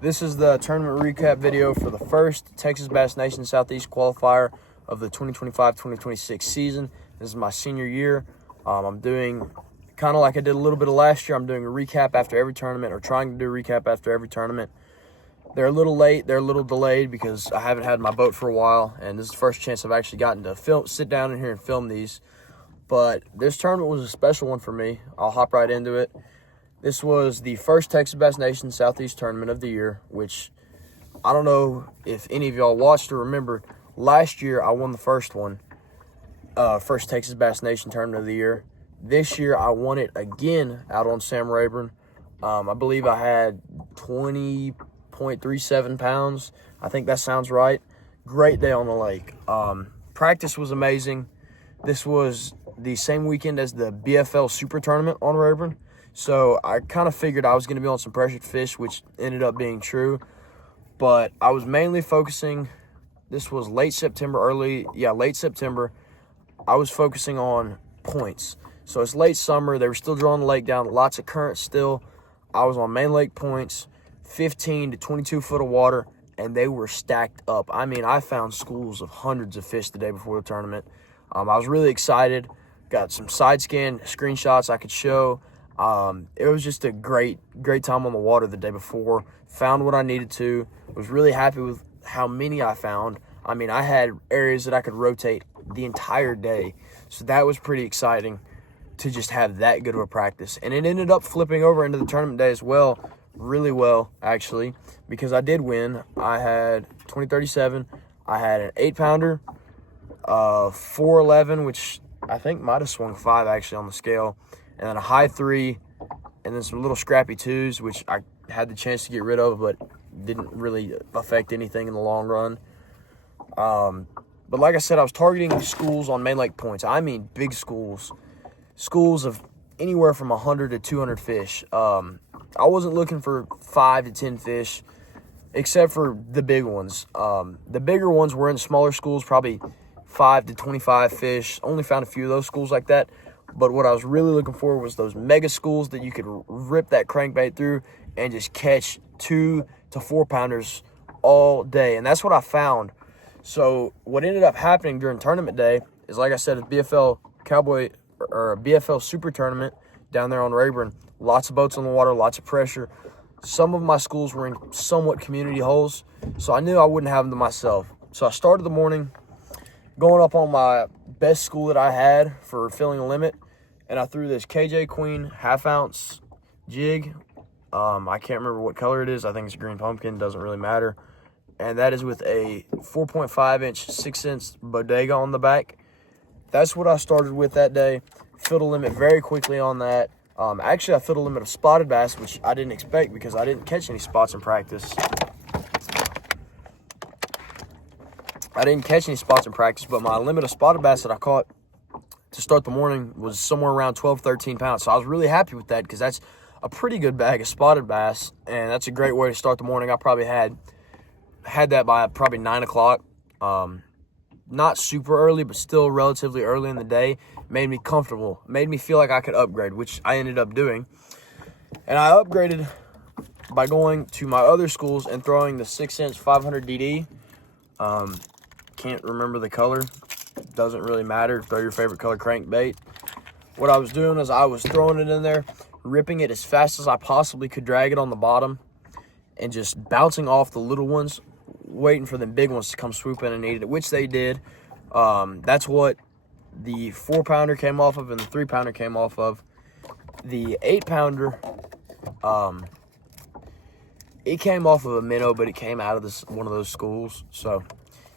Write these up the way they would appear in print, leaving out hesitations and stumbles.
This is the tournament recap video for the first Texas Bass Nation Southeast qualifier of the 2025-2026 season. This is my senior year. I'm doing kind of like I did a little bit of last year. I'm doing a recap after every tournament, or trying to do a recap after every tournament. They're a little late. They're a little delayed because I haven't had my boat for a while, and this is the first chance I've actually gotten to sit down in here and film these. But this tournament was a special one for me. I'll hop right into it. This was the first Texas Bass Nation Southeast tournament of the year, which I don't know if any of y'all watched or remembered. Last year, I won the first one, first Texas Bass Nation tournament of the year. This year, I won it again out on Sam Rayburn. I believe I had 20.37 pounds. I think that sounds right. Great day on the lake. Practice was amazing. This was the same weekend as the BFL Super Tournament on Rayburn. So I kind of figured I was going to be on some pressured fish, which ended up being true. But I was mainly focusing, this was late September. I was focusing on points. So it's late summer. They were still drawing the lake down. Lots of current still. I was on main lake points, 15 to 22 foot of water, and they were stacked up. I mean, I found schools of hundreds of fish the day before the tournament. I was really excited. Got some side scan screenshots I could show. It was just a great time on the water the day before. Found what I needed to. Was really happy with how many I found. I mean, I had areas that I could rotate the entire day. So that was pretty exciting to just have that good of a practice. And it ended up flipping over into the tournament day as well. Really well, actually, because I did win. I had 2037. I had an 8-pounder, 411, which I think might have swung 5 actually on the scale, and then a high 3, and then some little scrappy 2s, which I had the chance to get rid of, but didn't really affect anything in the long run. But like I said, I was targeting schools on main lake points. I mean big schools of anywhere from 100 to 200 fish. I wasn't looking for 5 to 10 fish, except for the big ones. The bigger ones were in smaller schools, probably 5 to 25 fish. Only found a few of those schools like that. But what I was really looking for was those mega schools that you could rip that crankbait through and just catch 2 to 4 pounders all day. And that's what I found. So what ended up happening during tournament day is, like I said, a BFL Super Tournament down there on Rayburn. Lots of boats on the water, lots of pressure. Some of my schools were in somewhat community holes, so I knew I wouldn't have them to myself. So I started the morning going up on my best school that I had for filling a limit, and I threw this KJ Queen 1/2 ounce jig. I can't remember what color it is. I think it's green pumpkin, doesn't really matter. And that is with a 4.5 inch 6-inch bodega on the back. That's what I started with that day. Filled a limit very quickly on that. Actually, I filled a limit of spotted bass, which I didn't expect because I didn't catch any spots in practice. But my limit of spotted bass that I caught to start the morning was somewhere around 12, 13 pounds. So I was really happy with that because that's a pretty good bag of spotted bass, and that's a great way to start the morning. I probably had that by probably 9 o'clock. Not super early, but still relatively early in the day. Made me comfortable, made me feel like I could upgrade, which I ended up doing. And I upgraded by going to my other schools and throwing the 6-inch 500 DD. Can't remember the color. Doesn't really matter. Throw your favorite color crankbait. What I was doing is I was throwing it in there, ripping it as fast as I possibly could drag it on the bottom, and just bouncing off the little ones, waiting for the big ones to come swoop in and eat it, which they did. That's what the 4-pounder came off of and the 3-pounder came off of. The 8-pounder, it came off of a minnow, but it came out of one of those schools. So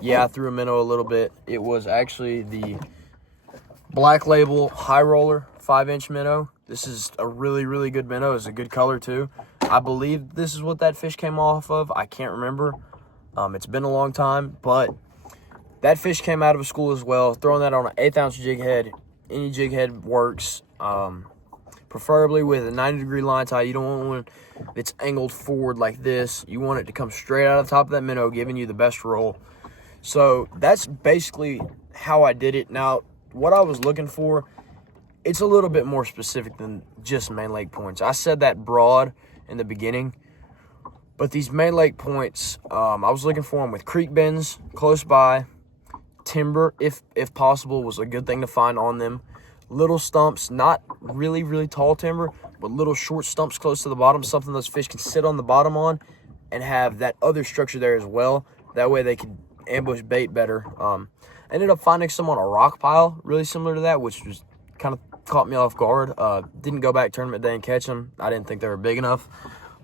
yeah, I threw a minnow a little bit. It was actually the Black Label High Roller 5-inch minnow. This is a really, really good minnow. It's a good color too. I believe this is what that fish came off of. I can't remember. It's been a long time, but that fish came out of a school as well. Throwing that on an 1/8 ounce jig head. Any jig head works. Preferably with a 90-degree line tie. You don't want one that's angled forward like this. You want it to come straight out of the top of that minnow, giving you the best roll. So that's basically how I did it. Now, what I was looking for, it's a little bit more specific than just main lake points. I said that broad in the beginning. But these main lake points, I was looking for them with creek bends close by. Timber, if possible, was a good thing to find on them. Little stumps, not really, really tall timber, but little short stumps close to the bottom, something those fish can sit on the bottom on and have that other structure there as well. That way they could ambush bait better. I ended up finding some on a rock pile, really similar to that, which was kind of caught me off guard. Didn't go back tournament day and catch them. I didn't think they were big enough.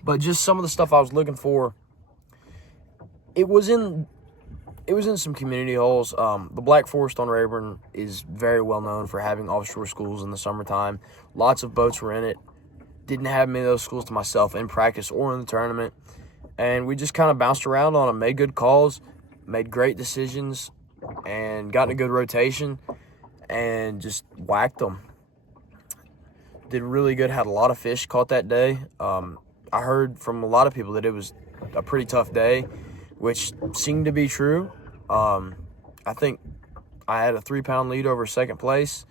But just some of the stuff I was looking for, it was in some community holes. The Black Forest on Rayburn is very well known for having offshore schools in the summertime. Lots of boats were in it. Didn't have many of those schools to myself in practice or in the tournament. And we just kind of bounced around on them, made good calls, made great decisions, and got in a good rotation and just whacked them. Did really good, had a lot of fish caught that day. I heard from a lot of people that it was a pretty tough day, which seemed to be true. I think I had a 3-pound lead over second place,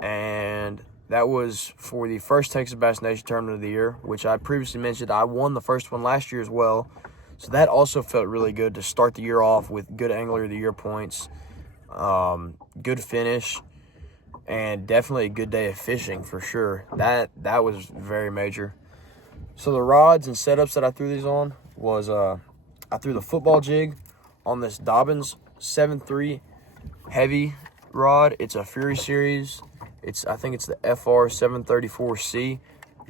and that was for the first Texas Bass Nation Tournament of the year, which I previously mentioned. I won the first one last year as well, so that also felt really good to start the year off with good Angler of the Year points, good finish, and definitely a good day of fishing for sure. That was very major. So the rods and setups that I threw these on was I threw the football jig on this Dobbins 7.3 heavy rod. It's a Fury series. I think it's the FR 734C.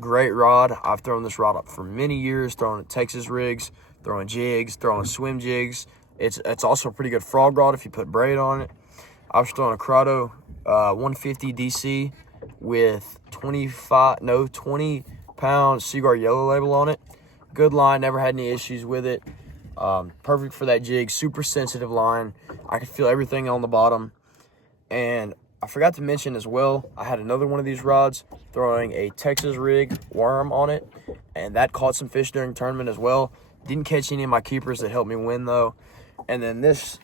Great rod. I've thrown this rod up for many years, throwing at Texas rigs, throwing jigs, throwing swim jigs. It's also a pretty good frog rod if you put braid on it. I was throwing a Corrado 150 DC with 20-pound Seaguar yellow label on it. Good line, never had any issues with it. Perfect for that jig, super sensitive line. I could feel everything on the bottom. And I forgot to mention as well, I had another one of these rods throwing a Texas rig worm on it, and that caught some fish during tournament as well. Didn't catch any of my keepers that helped me win though. And then this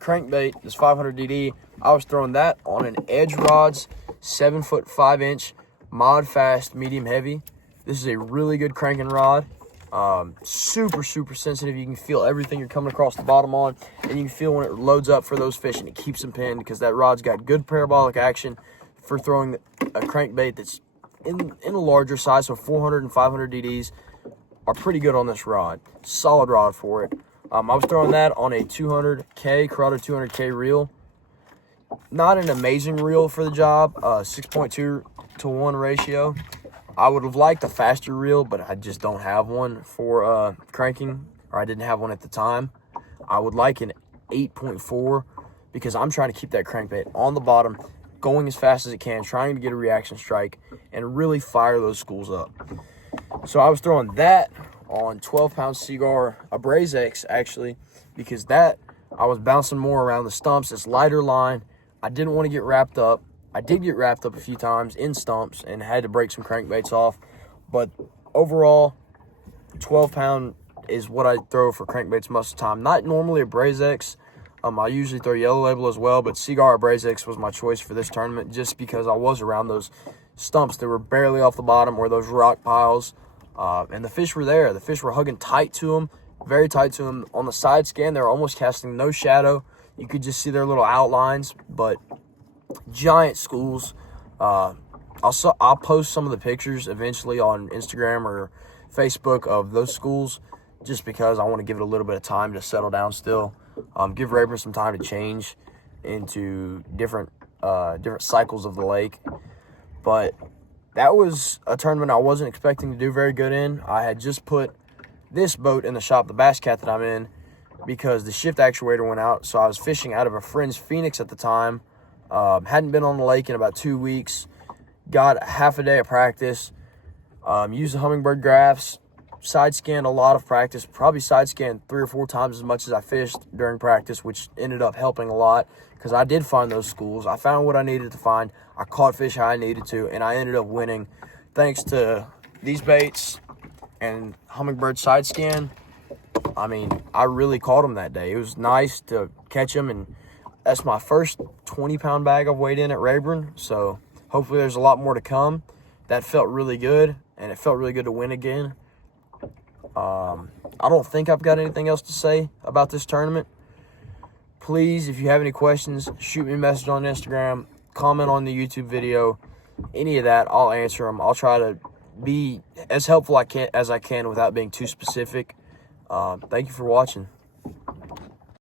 crankbait, this 500 DD, I was throwing that on an Edge Rods 7-foot 5-inch mod fast medium heavy. This is a really good cranking rod. Super sensitive. You can feel everything you're coming across the bottom on, and you can feel when it loads up for those fish and it keeps them pinned, because that rod's got good parabolic action for throwing a crankbait that's in a larger size. So 400 and 500 DDs are pretty good on this rod. Solid rod for it. I was throwing that on a 200K Corrado 200K reel. Not an amazing reel for the job. 6.2 to 1 ratio. I would have liked a faster reel, but I just don't have one for cranking, or I didn't have one at the time. I would like an 8.4 because I'm trying to keep that crankbait on the bottom, going as fast as it can, trying to get a reaction strike and really fire those schools up. So I was throwing that on 12-pound Seaguar, a Braze X actually, because that I was bouncing more around the stumps. It's lighter line. I didn't want to get wrapped up. I did get wrapped up a few times in stumps and had to break some crankbaits off. But overall, 12-pound is what I throw for crankbaits most of the time. Not normally a Braze X. I usually throw yellow label as well, but Seaguar or Braze X was my choice for this tournament just because I was around those stumps that were barely off the bottom or those rock piles. And the fish were there. The fish were hugging tight to them, very tight to them. On the side scan, they were almost casting no shadow. You could just see their little outlines, but giant schools. I'll post some of the pictures eventually on Instagram or Facebook of those schools, just because I want to give it a little bit of time to settle down still. Give Rayburn some time to change into different cycles of the lake. But that was a tournament I wasn't expecting to do very good in. I had just put this boat in the shop, the Bass Cat that I'm in, because the shift actuator went out. So I was fishing out of a friend's Phoenix at the time. Hadn't been on the lake in about 2 weeks. Got half a day of practice. Used the Hummingbird graphs. Side scanned a lot of practice. Probably side scanned 3 or 4 times as much as I fished during practice, which ended up helping a lot because I did find those schools. I found what I needed to find. I caught fish how I needed to, and I ended up winning thanks to these baits and Hummingbird side scan. I mean, I really caught them that day. It was nice to catch them, and that's my first 20-pound bag I've weighed in at Rayburn, so hopefully there's a lot more to come. That felt really good, and it felt really good to win again. I don't think I've got anything else to say about this tournament. Please, if you have any questions, shoot me a message on Instagram, comment on the YouTube video, any of that, I'll answer them. I'll try to be as helpful as I can without being too specific. Thank you for watching.